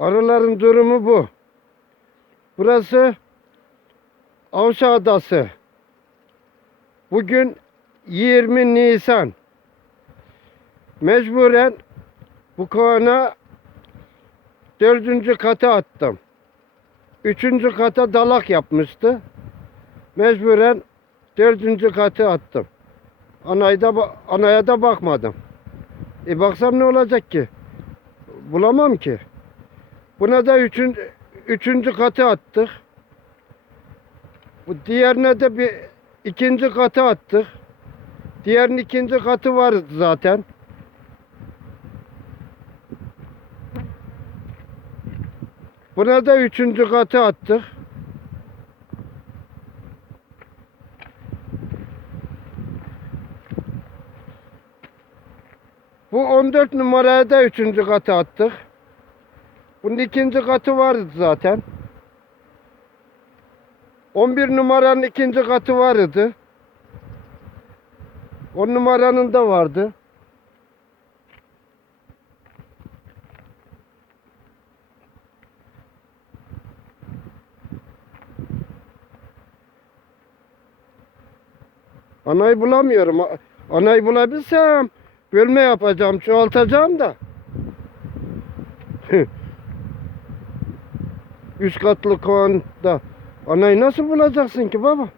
Arıların durumu bu. Burası Avşa Adası. Bugün 20 Nisan. Mecburen bu kovana dördüncü kata attım. Üçüncü kata dalak yapmıştı. Mecburen dördüncü katı attım. Anaya da, anaya da bakmadım. E baksam ne olacak ki? Bulamam ki. Buna da üçüncü, üçüncü katı attık. Bu diğerine de bir ikinci katı attık. Diğerinin ikinci katı var zaten. Buna da üçüncü katı attık. Bu 14 numaraya da üçüncü katı attık. Bunun ikinci katı vardı zaten. 11 numaranın ikinci katı vardı. 10 numaranın da vardı. Anayı bulamıyorum. Anayı bulabilsem bölme yapacağım, çoğaltacağım da. Üç katlı kovanda anayı nasıl bulacaksın ki baba?